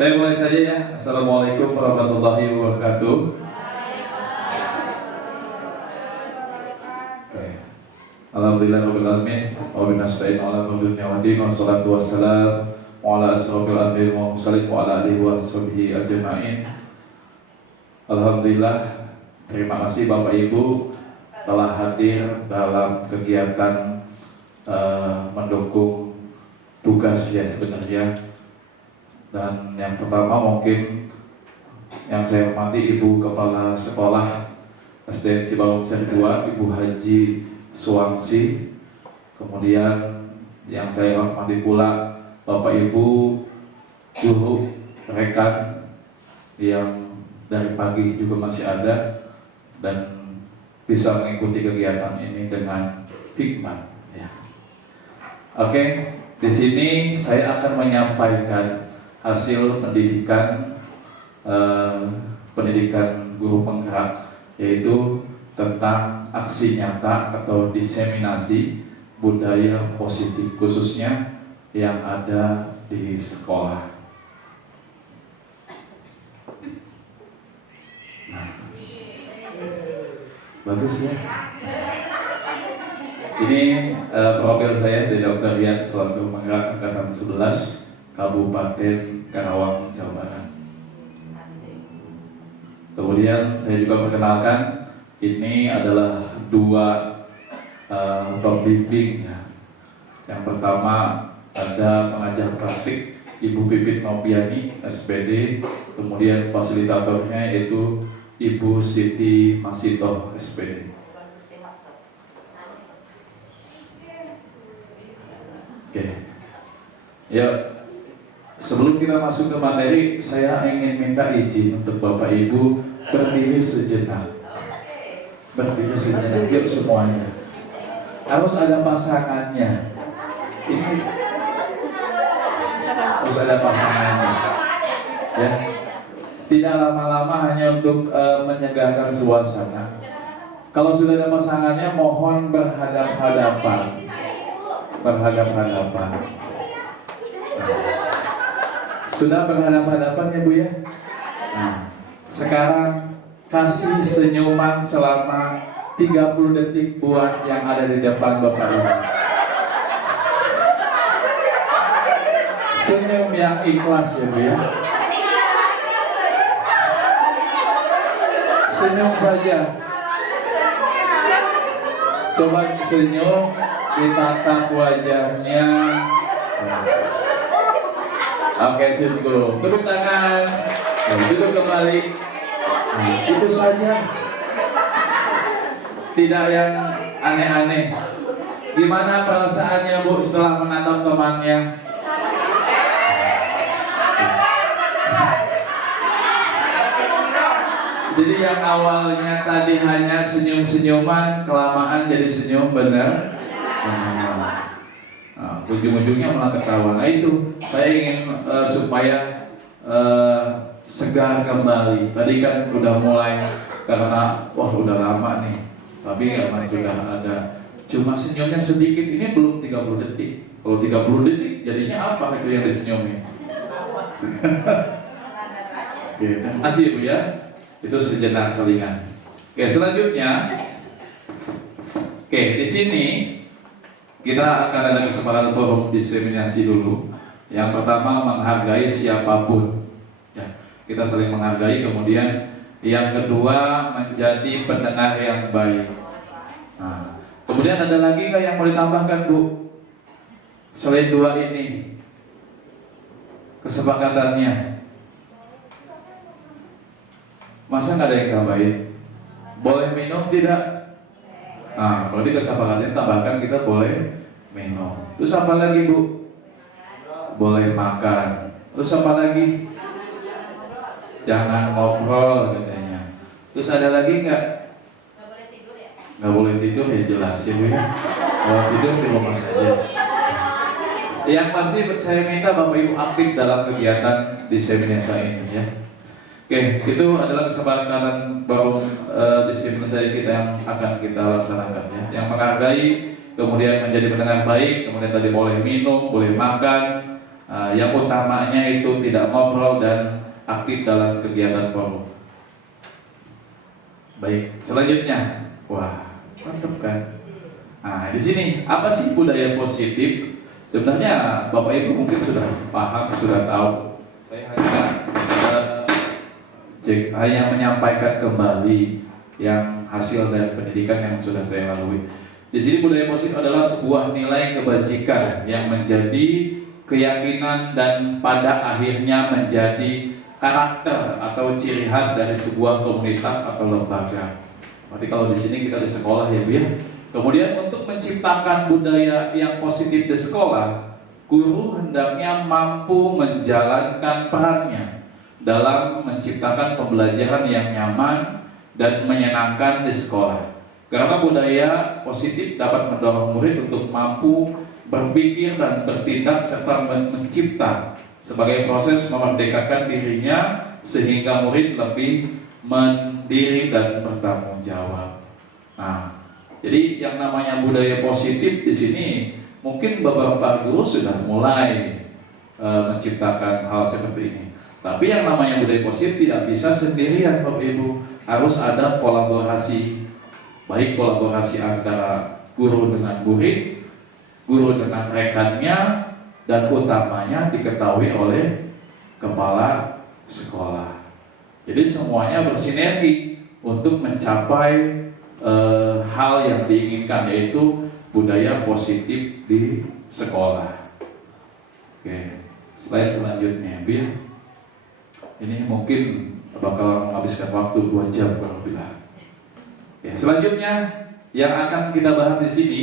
Saya mulai saja ya. Assalamualaikum warahmatullahi wabarakatuh. Alhamdulillah rabbil alamin. Wa binasta'in ala dunya wa din wassalatu wassalam ala asrofil anbiya'i wal mursalin wa ala alihi wa sahbihi ajma'in. Alhamdulillah, terima kasih Bapak Ibu telah hadir dalam kegiatan mendukung tugas ya sebenarnya. Dan yang pertama mungkin yang saya hormati Ibu Kepala Sekolah SDN Cibalong Seri 2, Ibu Haji Suwangsi. Kemudian yang saya hormati pula Bapak Ibu guru rekan yang dari pagi juga masih ada dan bisa mengikuti kegiatan ini dengan hikmat ya. Oke, di sini saya akan menyampaikan hasil pendidikan guru penggerak, yaitu tentang aksi nyata atau diseminasi budaya positif khususnya yang ada di sekolah. Nah, bagus ya. Ini profil saya dari Dr. Rian selaku penggerak angkatan 11 Kabupaten Karawang, Jawa Barat. Kemudian saya juga perkenalkan, ini adalah dua pembimbing ya. Yang pertama ada pengajar praktik Ibu Pipit Nopiani SPD, kemudian fasilitatornya yaitu Ibu Siti Masito SPD. Oke. Ya, sebelum kita masuk ke materi, saya ingin minta izin untuk Bapak Ibu berdiri sejenak. Berdiri sejenak, yuk semuanya. Harus ada pasangannya. Ini harus ada pasangannya. Ya. Tidak lama-lama, hanya untuk menyegarkan suasana. Kalau sudah ada pasangannya, mohon berhadap-hadapan. Berhadap-hadapan. Sudah berhadap-hadapan ya Bu ya? Nah, sekarang kasih senyuman selama 30 detik buat yang ada di depan Bapak Ibu. Senyum yang ikhlas ya Bu ya. Senyum saja. Coba senyum, ditatap wajahnya. Oke, cukup. Tepuk tangan. Duduk kembali. Nah, itu saja. Tidak yang aneh-aneh. Gimana perasaannya Bu setelah menatap temannya? Jadi yang awalnya tadi hanya senyum-senyuman, kelamaan jadi senyum benar. Nah, ujung-ujungnya malah ketawa. Nah itu saya ingin supaya segar kembali. Tadi kan udah mulai karena wah udah lama nih, tapi karena sudah ada cuma senyumnya sedikit. Ini belum 30 detik. Kalau 30 detik jadinya apa itu yang disenyumin? Terima kasih Bu ya. Itu sejenak selingan. Oke, selanjutnya. Oke, di sini kita akan ada kesempatan untuk diskriminasi dulu. Yang pertama menghargai siapapun. Ya, kita saling menghargai. Kemudian yang kedua menjadi pendengar yang baik. Nah, kemudian ada lagi nggak yang mau ditambahkan Bu? Selain dua ini, kesepakatannya. Masa nggak ada yang tambahin? Boleh minum tidak? Nah, berarti kesepakatan tambahkan kita boleh minum. Terus apa lagi Bu? Boleh makan. Terus apa lagi? Jangan ngobrol katanya. Terus ada lagi nggak? Nggak boleh tidur ya? Nggak boleh tidur ya, jelas ya Bu ya. Kalau tidur di rumah saja. Yang pasti saya minta Bapak Ibu aktif dalam kegiatan diseminasi ini ya. Oke, itu adalah kesepakatan baru diskriminasi kita yang akan kita laksanakan ya. Yang menghargai, kemudian menjadi pendengar baik, kemudian tadi boleh minum, boleh makan. Yang utamanya itu tidak ngobrol dan aktif dalam kegiatan forum. Baik, selanjutnya, wah, mantap kan? Nah, di sini apa sih budaya positif? Sebenarnya Bapak Ibu mungkin sudah paham, sudah tahu. Saya hanya menyampaikan kembali yang hasil dari pendidikan yang sudah saya lalui. Di sini budaya positif adalah sebuah nilai kebajikan yang menjadi keyakinan dan pada akhirnya menjadi karakter atau ciri khas dari sebuah komunitas atau lembaga. Berarti kalau di sini kita di sekolah ya Bu ya. Kemudian untuk menciptakan budaya yang positif di sekolah, guru hendaknya mampu menjalankan perannya dalam menciptakan pembelajaran yang nyaman dan menyenangkan di sekolah. Karena budaya positif dapat mendorong murid untuk mampu berpikir dan bertindak serta mencipta sebagai proses memerdekakan dirinya sehingga murid lebih mandiri dan bertanggung jawab. Nah, jadi yang namanya budaya positif di sini mungkin beberapa guru sudah mulai menciptakan hal seperti ini. Tapi yang namanya budaya positif tidak bisa sendirian, Bapak Ibu. Harus ada kolaborasi, baik kolaborasi antara guru dengan murid, guru dengan rekannya, dan utamanya diketahui oleh kepala sekolah. Jadi semuanya bersinergi untuk mencapai hal yang diinginkan, yaitu budaya positif di sekolah. Oke, slide selanjutnya, Bu. Ini mungkin bakal menghabiskan waktu 2 jam kurang lebih lah. Ya, selanjutnya yang akan kita bahas di sini,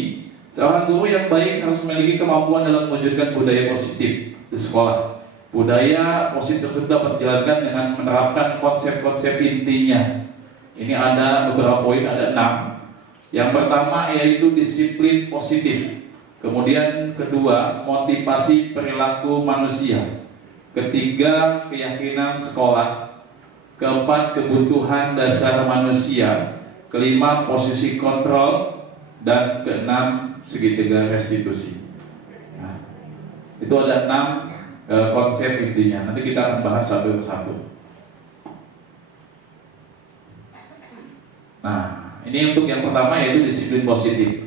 seorang guru yang baik harus memiliki kemampuan dalam mewujudkan budaya positif di sekolah. Budaya positif tersebut dapat dijalankan dengan menerapkan konsep-konsep intinya. Ini ada beberapa poin, ada 6. Yang pertama yaitu disiplin positif. Kemudian kedua, motivasi perilaku manusia. Ketiga, keyakinan sekolah. Keempat, kebutuhan dasar manusia. Kelima, posisi kontrol. Dan keenam, segitiga restitusi. Nah, itu ada 6 konsep intinya. Nanti kita akan bahas satu persatu. Nah, ini untuk yang pertama yaitu disiplin positif.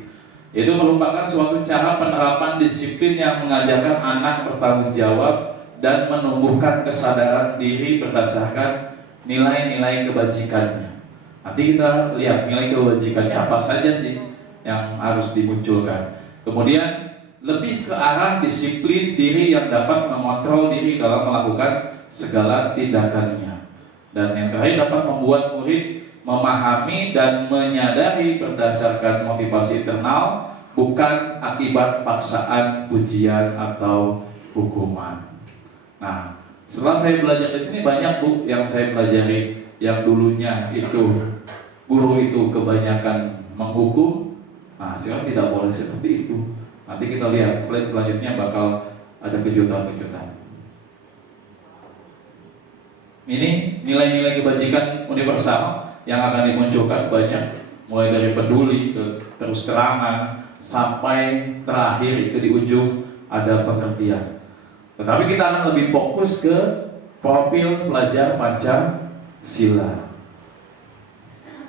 Itu merupakan suatu cara penerapan disiplin yang mengajarkan anak bertanggung jawab dan menumbuhkan kesadaran diri berdasarkan nilai-nilai kebajikannya. Nanti kita lihat nilai kebajikannya apa saja sih yang harus dimunculkan. Kemudian lebih ke arah disiplin diri yang dapat mengontrol diri dalam melakukan segala tindakannya. Dan yang terakhir dapat membuat murid memahami dan menyadari berdasarkan motivasi internal, bukan akibat paksaan, pujian atau hukuman. Nah, setelah saya belajar di sini banyak Bu yang saya pelajari, yang dulunya itu guru itu kebanyakan menghukum. Nah, sekarang tidak boleh seperti itu. Nanti kita lihat slide selanjutnya bakal ada kejutan-kejutan. Ini nilai-nilai kebajikan universal yang akan dimunculkan banyak, mulai dari peduli, terus terangan, sampai terakhir itu di ujung ada pengertian. Tetapi kita akan lebih fokus ke profil pelajar Pancasila.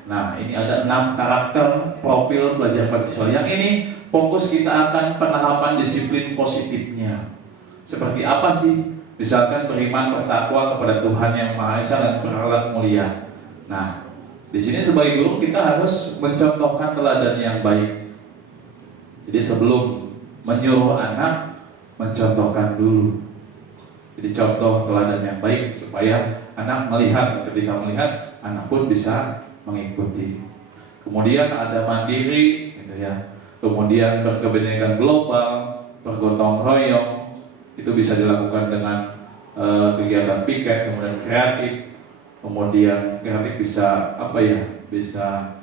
Nah, ini ada 6 karakter profil pelajar Pancasila. Yang ini fokus kita akan penerapan disiplin positifnya. Seperti apa sih? Misalkan beriman, bertakwa kepada Tuhan Yang Maha Esa dan berakhlak mulia. Nah, di sini sebagai guru kita harus mencontohkan teladan yang baik. Jadi sebelum menyuruh anak, mencontohkan dulu. Jadi contoh teladan yang baik supaya anak melihat, ketika melihat anak pun bisa mengikuti. Kemudian ada mandiri, gitu ya. Kemudian berkebinekaan global, bergotong royong, itu bisa dilakukan dengan kegiatan piket, kemudian kreatif. Kemudian kreatif bisa bisa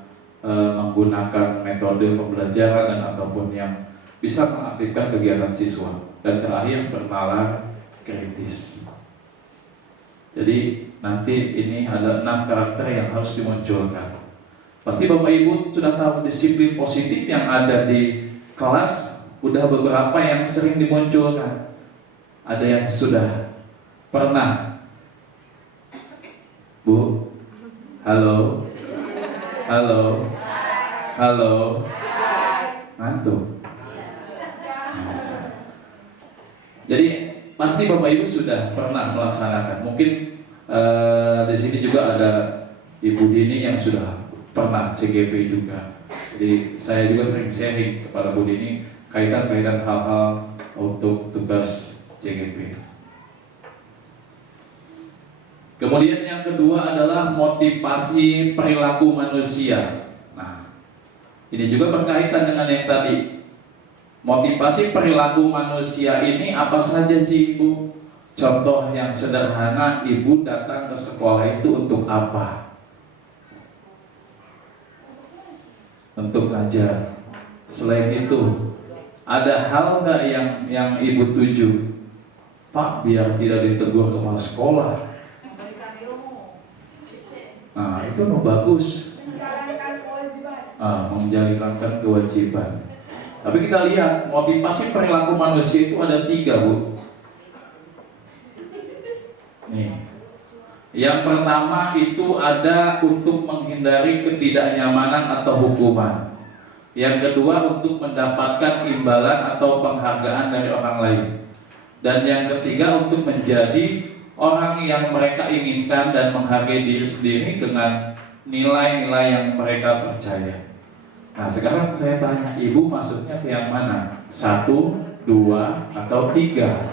menggunakan metode pembelajaran dan ataupun yang bisa mengaktifkan kegiatan siswa. Dan terakhir bernalar kritis. Jadi nanti ini ada 6 karakter yang harus dimunculkan. Pasti Bapak Ibu sudah tahu disiplin positif yang ada di kelas. Udah beberapa yang sering dimunculkan. Ada yang sudah Pernah? Bu? Halo? Halo? Halo? Ngantuk? Jadi pasti Bapak Ibu sudah pernah melaksanakan. Mungkin di sini juga ada Ibu Dini yang sudah pernah CGP juga. Jadi saya juga sering sharing kepada Bu Dini kaitan-kaitan hal-hal untuk tugas CGP. Kemudian yang kedua adalah motivasi perilaku manusia. Nah, ini juga berkaitan dengan yang tadi. Motivasi perilaku manusia ini apa saja sih Ibu? Contoh yang sederhana, Ibu datang ke sekolah itu untuk apa? Untuk ngajar. Selain itu, ada hal nggak yang Ibu tuju? Pak, biar tidak ditegur kepala sekolah. Nah, itu bagus. Menjalankan kewajiban. Tapi kita lihat motivasi perilaku manusia itu ada 3, Bu. Nih. Yang pertama itu ada untuk menghindari ketidaknyamanan atau hukuman. Yang kedua untuk mendapatkan imbalan atau penghargaan dari orang lain. Dan yang ketiga untuk menjadi orang yang mereka inginkan dan menghargai diri sendiri dengan nilai-nilai yang mereka percaya. Nah, sekarang saya tanya, Ibu maksudnya ke yang mana? 1, 2, atau 3?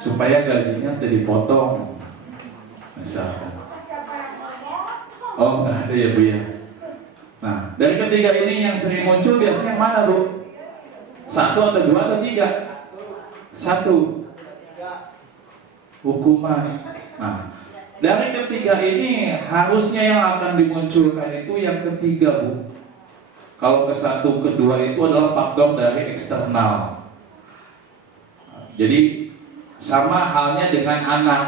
Supaya gajinya tidak dipotong, misalkan. Oh, nggak ada ya Bu ya. Nah, dari ketiga ini yang sering muncul biasanya mana Bu? 1 atau 2 atau 3? 1. Hukuman. Nah, dari ketiga ini harusnya yang akan dimunculkan itu yang ketiga Bu. Kalau ke 1, ke 2 itu adalah faktor dari eksternal. Jadi sama halnya dengan anak.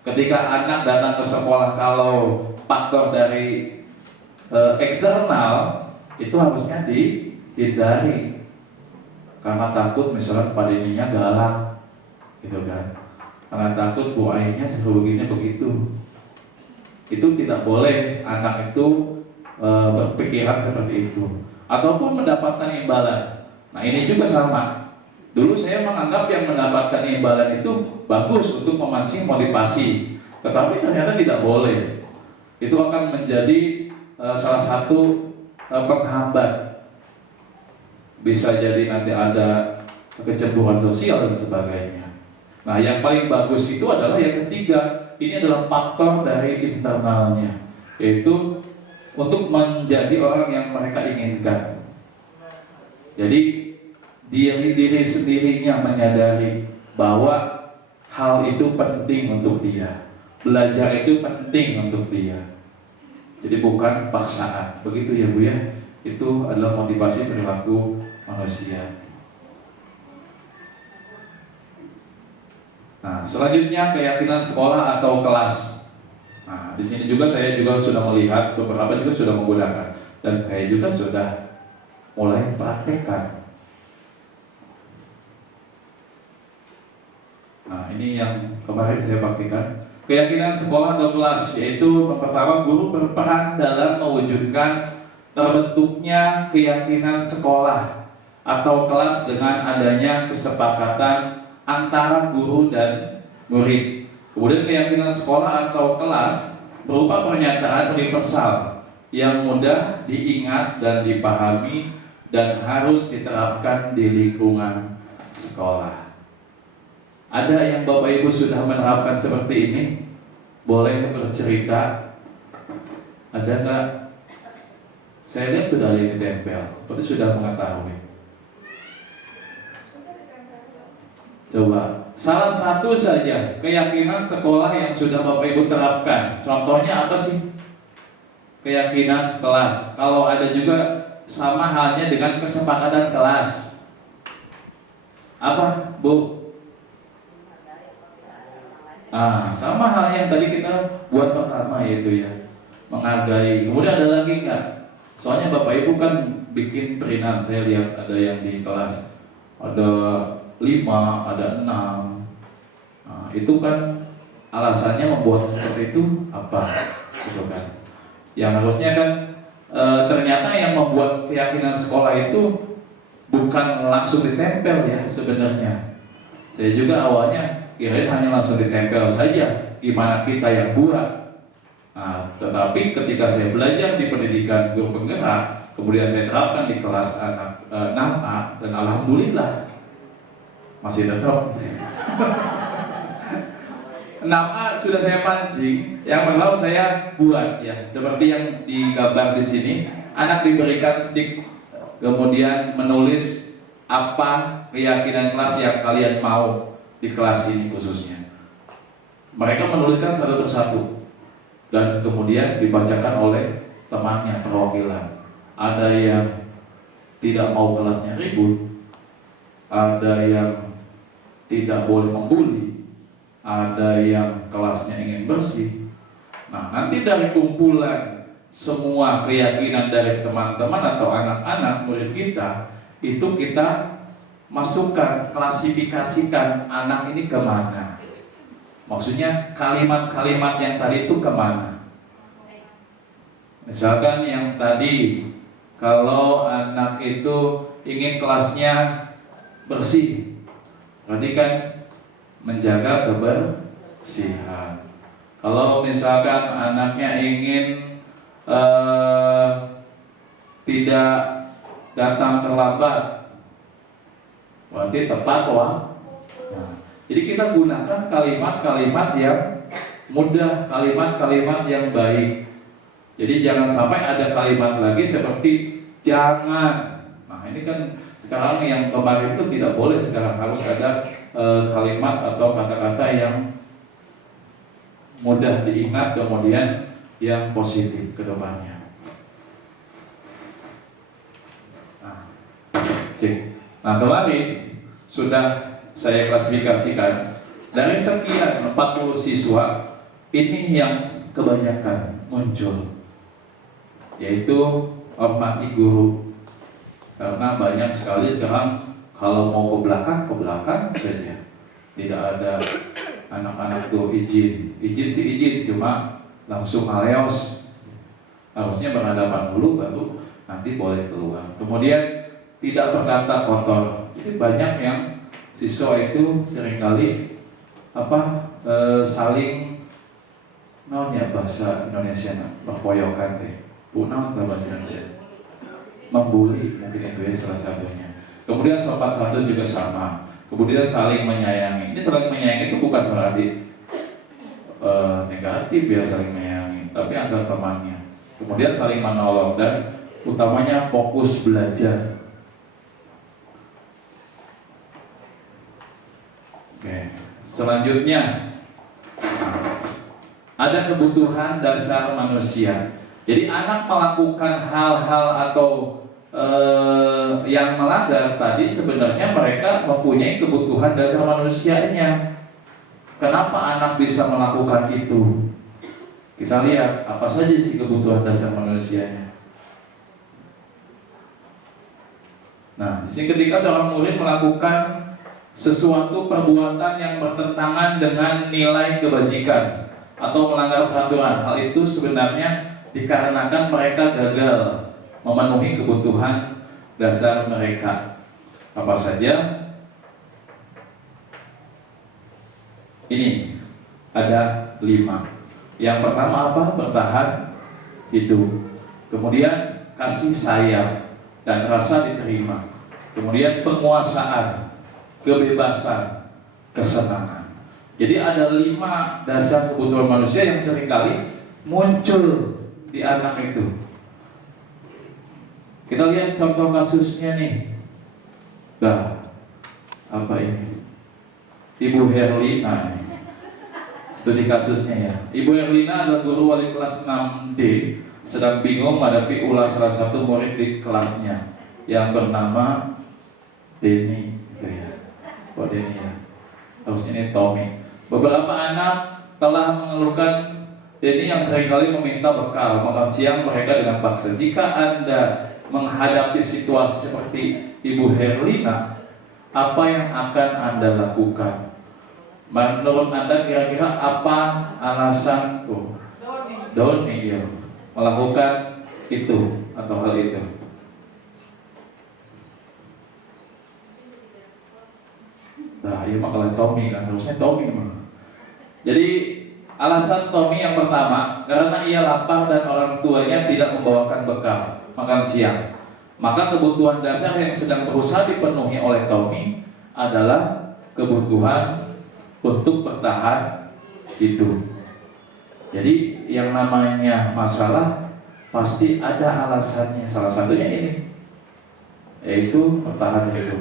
Ketika anak datang ke sekolah, kalau faktor dari eksternal itu harusnya dihindari. Karena takut misalnya pada ininya galak, gitu kan. Karena takut bu ayahnya suruh begini begitu. Itu tidak boleh anak itu berpikiran seperti itu. Ataupun mendapatkan imbalan. Nah ini juga sama. Dulu saya menganggap yang mendapatkan imbalan itu bagus untuk memancing motivasi. Tetapi ternyata tidak boleh. Itu akan menjadi salah satu penghambat. Bisa jadi nanti ada kecemburuan sosial dan sebagainya. Nah, yang paling bagus itu adalah yang ketiga. Ini adalah faktor dari internalnya, yaitu untuk menjadi orang yang mereka inginkan. Jadi diri sendirinya menyadari bahwa hal itu penting untuk dia. Belajar itu penting untuk dia. Jadi bukan paksaan. Begitu ya Bu ya. Itu adalah motivasi perilaku manusia. Nah, selanjutnya keyakinan sekolah atau kelas. Nah, di sini juga saya juga sudah melihat, beberapa juga sudah menggunakan, dan saya juga sudah mulai praktekkan. Nah, ini yang kemarin saya praktikkan. Keyakinan sekolah atau kelas, yaitu pertama guru berperan dalam mewujudkan terbentuknya keyakinan sekolah atau kelas dengan adanya kesepakatan antara guru dan murid. Kemudian keyakinan sekolah atau kelas berupa pernyataan universal yang mudah diingat dan dipahami dan harus diterapkan di lingkungan sekolah. Ada yang Bapak Ibu sudah menerapkan seperti ini? Boleh bercerita? Ada nggak? Saya lihat sudah ada yang ditempel, berarti sudah mengetahui. Coba, salah satu saja keyakinan sekolah yang sudah Bapak Ibu terapkan. Contohnya apa sih? Keyakinan kelas. Kalau ada juga sama halnya dengan kesepakatan kelas. Apa, Bu? Sama halnya yang tadi kita buat pertama yaitu ya, menghargai. Kemudian ada lagi nggak? Soalnya Bapak Ibu kan bikin perinan. Saya lihat ada yang di kelas ada 5, ada 6. Nah, itu kan alasannya membuat seperti itu apa? Gitu kan. Yang harusnya kan ternyata yang membuat keyakinan sekolah itu bukan langsung ditempel ya sebenarnya. Saya juga awalnya kirain hanya langsung ditempel saja, gimana kita yang buat. Nah, tetapi ketika saya belajar di pendidikan guru penggerak, kemudian saya terapkan di kelas anak 6A, dan alhamdulillah masih tetap 6A sudah saya pancing, yang mau saya buat ya. Seperti yang digambar di sini, anak diberikan stick, kemudian menulis apa keyakinan kelas yang kalian mau di kelas ini khususnya. Mereka menuliskan satu persatu dan kemudian dibacakan oleh temannya perwakilan. Ada yang tidak mau kelasnya ribut, ada yang tidak boleh membuli, ada yang kelasnya ingin bersih. Nah, nanti dari kumpulan semua keyakinan dari teman-teman atau anak-anak murid kita, itu kita masukkan, klasifikasikan anak ini kemana. Maksudnya kalimat-kalimat yang tadi itu kemana. Misalkan yang tadi, kalau anak itu ingin kelasnya bersih, berarti kan menjaga kebersihan. Kalau misalkan anaknya ingin tidak datang terlambat, berarti tepat waktu. Nah, jadi kita gunakan kalimat-kalimat yang mudah, kalimat-kalimat yang baik. Jadi jangan sampai ada kalimat lagi seperti jangan. Nah, ini kan sekarang yang kemarin itu tidak boleh, sekarang harus ada kalimat atau kata-kata yang mudah diingat, kemudian yang positif ke depannya. Nah, kemarin sudah saya klasifikasikan dari sekian 40 siswa, ini yang kebanyakan muncul, yaitu hormati guru. Karena banyak sekali sekarang kalau mau ke belakang saja. Tidak ada anak-anak tuh izin sih izin, cuma langsung aleos. Harusnya berhadapan dulu baru nanti boleh keluar. Kemudian tidak berkata kotor. Jadi banyak yang siswa itu seringkali saling bahasa Indonesia berpoyokan deh. Punah bahasa Indonesia. Membuli mungkin itu ya salah satunya. Kemudian sopan santun juga sama. Kemudian saling menyayangi. Ini saling menyayangi itu bukan berarti negatif ya, saling menyayangi, tapi antar temannya. Kemudian saling menolong dan utamanya fokus belajar. Oke. Selanjutnya ada kebutuhan dasar manusia. Jadi anak melakukan hal-hal atau yang melanggar tadi, sebenarnya mereka mempunyai kebutuhan dasar manusianya. Kenapa anak bisa melakukan itu? Kita lihat apa saja sih kebutuhan dasar manusianya. Nah, di sini ketika seorang murid melakukan sesuatu perbuatan yang bertentangan dengan nilai kebajikan atau melanggar peraturan, hal itu sebenarnya dikarenakan mereka gagal memenuhi kebutuhan dasar mereka. Apa saja? Ini ada 5. Yang pertama apa? Bertahan hidup. Kemudian kasih sayang dan rasa diterima. Kemudian penguasaan, kebebasan, kesenangan. Jadi ada 5 dasar kebutuhan manusia yang seringkali muncul di anak itu. Kita lihat contoh kasusnya nih. Nah, apa ini? Ibu Herlina. Studi kasusnya ya. Ibu Herlina adalah guru wali kelas 6D, sedang bingung menghadapi ulah salah satu murid di kelasnya yang bernama Denny. Oh, Denny ya. Harusnya ini Tommy. Beberapa anak telah mengeluhkan Denny yang seringkali meminta bekal makan siang mereka dengan paksa. Jika Anda menghadapi situasi seperti Ibu Herlina, apa yang akan Anda lakukan? Menurut Anda kira-kira apa alasan Doni ya, melakukan itu atau hal itu? Nah, ini makalah Tommy kan, harusnya Tommy mah. Jadi alasan Tommy yang pertama, karena ia lapar dan orang tuanya tidak membawakan bekal makan siang. Maka kebutuhan dasar yang sedang berusaha dipenuhi oleh Tommy adalah kebutuhan untuk bertahan hidup. Jadi yang namanya masalah pasti ada alasannya. Salah satunya ini, yaitu bertahan hidup.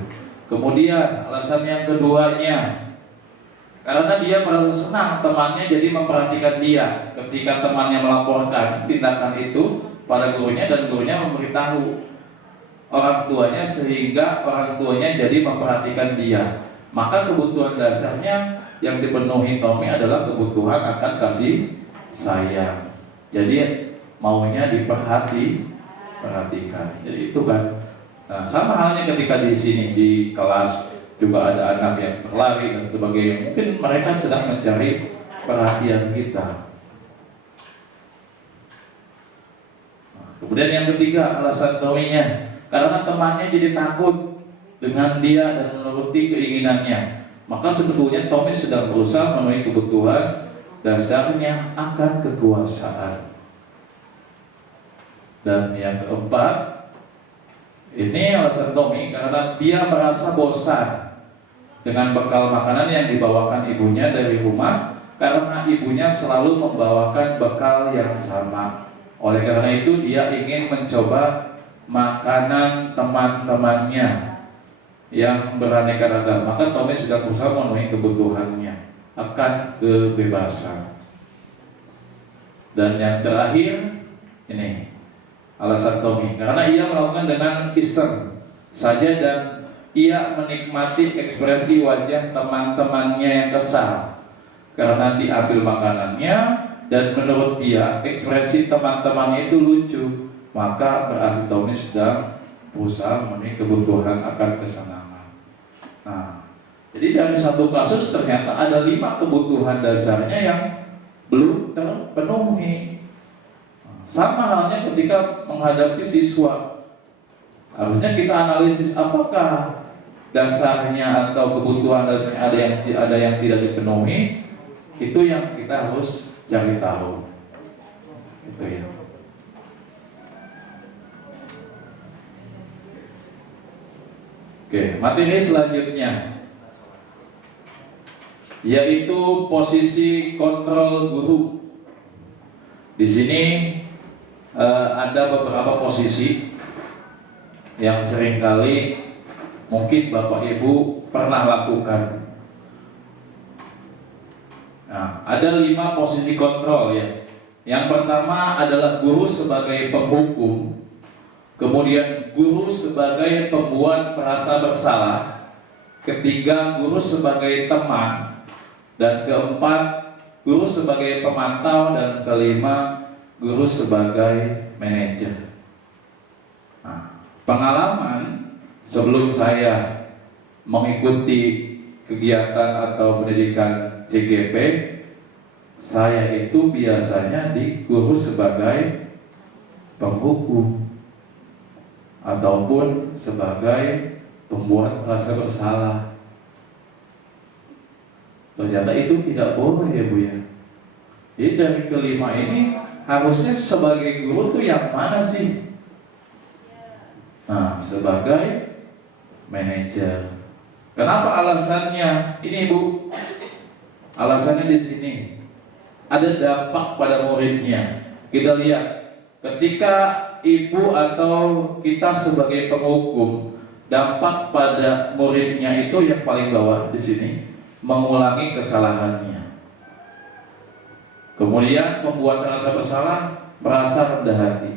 Kemudian alasan yang keduanya, karena dia merasa senang temannya jadi memperhatikan dia ketika temannya melaporkan tindakan itu pada gurunya dan gurunya memberitahu orang tuanya sehingga orang tuanya jadi memperhatikan dia. Maka kebutuhan dasarnya yang dipenuhi Tommy adalah kebutuhan akan kasih sayang. Jadi maunya diperhatikan. Jadi itu kan. Nah, sama halnya ketika di sini di kelas juga ada anak yang berlari dan sebagainya. Mungkin mereka sedang mencari perhatian kita. Nah, kemudian yang ketiga alasan Tommy-nya, karena temannya jadi takut dengan dia dan menuruti keinginannya. Maka sebetulnya Tommy sedang berusaha memenuhi kebutuhan dasarnya akan kekuasaan. Dan yang keempat, ini alasan Tommy karena dia merasa bosan dengan bekal makanan yang dibawakan ibunya dari rumah, karena ibunya selalu membawakan bekal yang sama. Oleh karena itu dia ingin mencoba makanan teman-temannya yang beraneka ragam. Maka Tommy sedang berusaha memenuhi kebutuhannya akan kebebasan. Dan yang terakhir ini alasan Tommy, karena ia melakukan dengan iseng saja dan ia menikmati ekspresi wajah teman-temannya yang kesal karena diambil makanannya, dan menurut dia ekspresi teman-teman itu lucu. Maka berarti Tommy sedang berusaha memenuhi kebutuhan akan kesenangan. Nah, jadi dari satu kasus ternyata ada 5 kebutuhan dasarnya yang belum terpenuhi. Sama halnya ketika menghadapi siswa, harusnya kita analisis apakah dasarnya atau kebutuhan dasarnya ada yang tidak dipenuhi. Itu yang kita harus cari tahu. Itu ya. Oke, materi selanjutnya yaitu posisi kontrol guru. Di sini ada beberapa posisi yang seringkali mungkin Bapak Ibu pernah lakukan. Nah, ada 5 posisi kontrol ya. Yang pertama adalah guru sebagai penghukum, kemudian guru sebagai pembuat merasa bersalah, ketiga guru sebagai teman, dan keempat guru sebagai pemantau, dan kelima guru sebagai manajer. Nah, pengalaman sebelum saya mengikuti kegiatan atau pendidikan CGP, saya itu biasanya di guru sebagai penghukum ataupun sebagai pembuat merasa bersalah. Ternyata itu tidak boleh ya Bu ya. Jadi dari kelima ini harusnya sebagai guru tuh yang mana sih? Nah, sebagai manajer. Kenapa alasannya? Ini Bu, alasannya di sini ada dampak pada muridnya. Kita lihat ketika ibu atau kita sebagai penghukum, dampak pada muridnya itu yang paling bawah di sini, mengulangi kesalahannya. Kemudian membuat rasa bersalah, merasa rendah hati.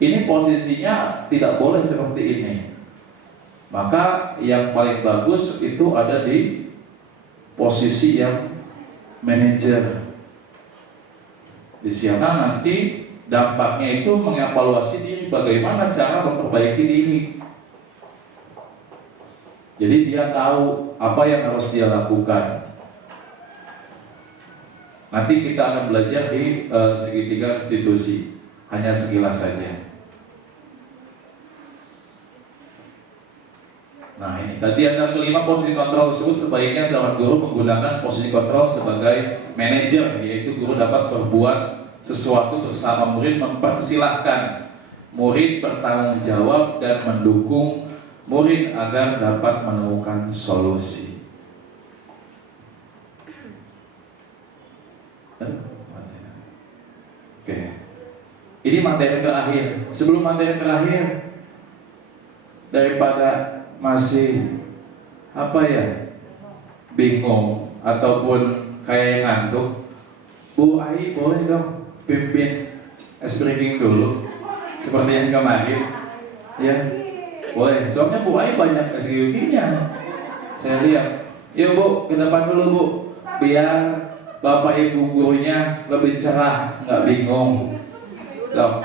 Ini posisinya tidak boleh seperti ini. Maka yang paling bagus itu ada di posisi yang manajer. Di sana nanti dampaknya itu mengevaluasi diri, bagaimana cara memperbaiki diri. Jadi dia tahu apa yang harus dia lakukan. Nanti kita akan belajar di segitiga restitusi, hanya sekilas saja. Nah ini tadi ada kelima posisi kontrol tersebut. Sebaiknya seorang guru menggunakan posisi kontrol sebagai manajer, yaitu guru dapat berbuat sesuatu bersama murid, mempersilahkan murid bertanggung jawab dan mendukung murid agar dapat menemukan solusi. Oke, ini materi terakhir. Sebelum materi terakhir, daripada masih bingung ataupun kayak ngantuk, Bu Ai boleh dong pimpin briefing dulu seperti yang kemarin, ya boleh. Soalnya Bu Ai banyak SGUG-nya, saya lihat. Yuk Bu, ke depan dulu Bu, biar Bapak Ibu gurunya lebih cerah, nggak bingung. Loh.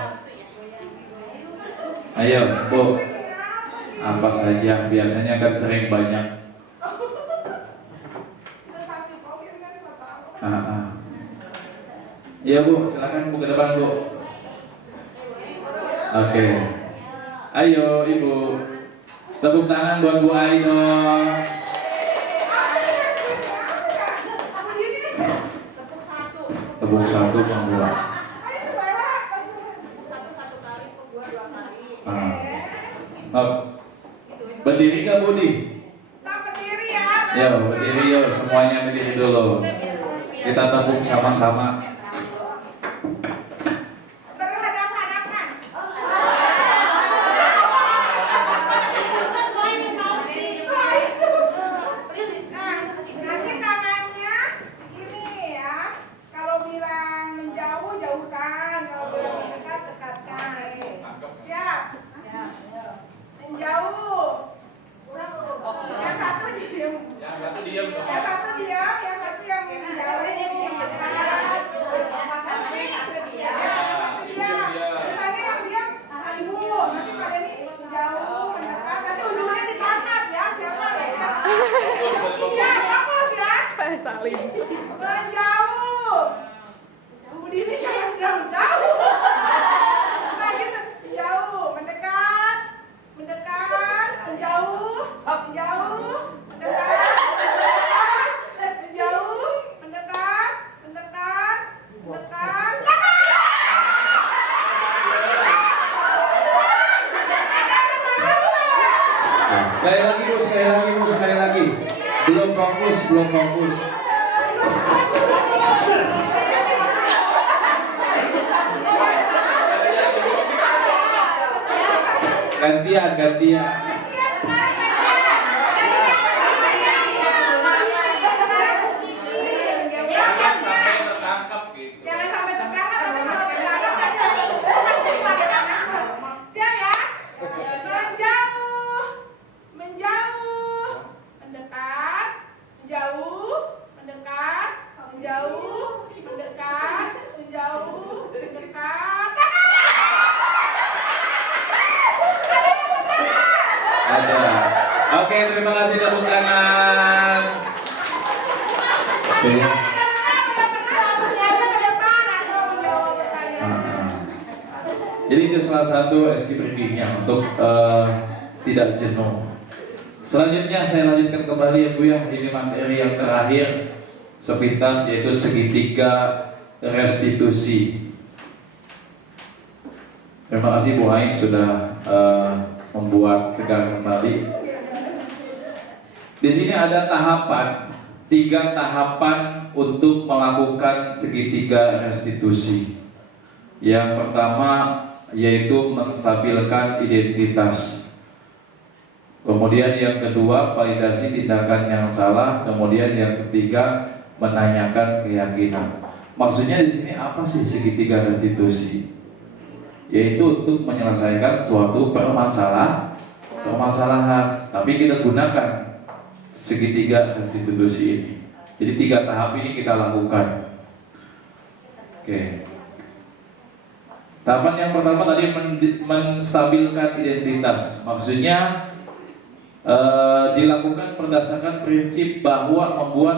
Ayo Bu, apa saja, biasanya kan sering banyak. Iya Bu, silakan Bu ke depan Bu. Oke. Ayo Ibu, tepuk tangan buat Bu Ai dong. Tepuk satu Bang Bu. Berdiri gak Budi? Berdiri ya. Ya berdiri yuk, semuanya berdiri dulu. Kita tepuk sama-sama. Berhadapan-hadapan. Nah, nanti tangannya ini ya. Kalau bilang menjauh, jauhkan. Kalau bilang mendekat, dekatkan. Siap? Menjauh. Yang satu diam. Yang satu diam, yang satu yang menjauh, yang dekat. Misalnya yang diam, Ibu. Nanti pada ini menjauh, mendekat. Nanti ujungnya ditangkap ya. Siapa ya? Iya, fokus ya. Salim. Menjauh. Bu Dini jangan jauh. Nah gitu, menjauh, mendekat, mendekat, menjauh, menjauh, mendekat, menjauh, mendekat, mendekat, mendekat. Sekali lagi Bu, sekali lagi Bu, sekali lagi. Belum fokus, belum fokus. Gantian, gantian. Jangan sampai tertangkap gitu. Jangan sampai tertangkap, tapi kalau tertangkap aja. Siap ya? Menjauh, menjauh, mendekat, menjauh, mendekat, menjauh, mendekat, menjauh, mendekat. Ada. Oke, terima kasih tepuk tangan. Oke. Jadi itu salah satu SQ briefingnya untuk tidak jenuh. Selanjutnya saya lanjutkan kembali ya Bu ya, ini materi yang terakhir sepintas yaitu segitiga restitusi. Terima kasih Bu Aing sudah membuat segar kembali. Di sini ada tahapan, 3 tahapan untuk melakukan segitiga restitusi. Yang pertama yaitu menstabilkan identitas. Kemudian yang kedua validasi tindakan yang salah. Kemudian yang ketiga menanyakan keyakinan. Maksudnya di sini apa sih segitiga restitusi? Yaitu untuk menyelesaikan suatu permasalahan, tapi kita gunakan segitiga restitusi ini. Jadi 3 tahap ini kita lakukan. Oke. Tahapan yang pertama tadi menstabilkan identitas. Maksudnya dilakukan berdasarkan prinsip bahwa membuat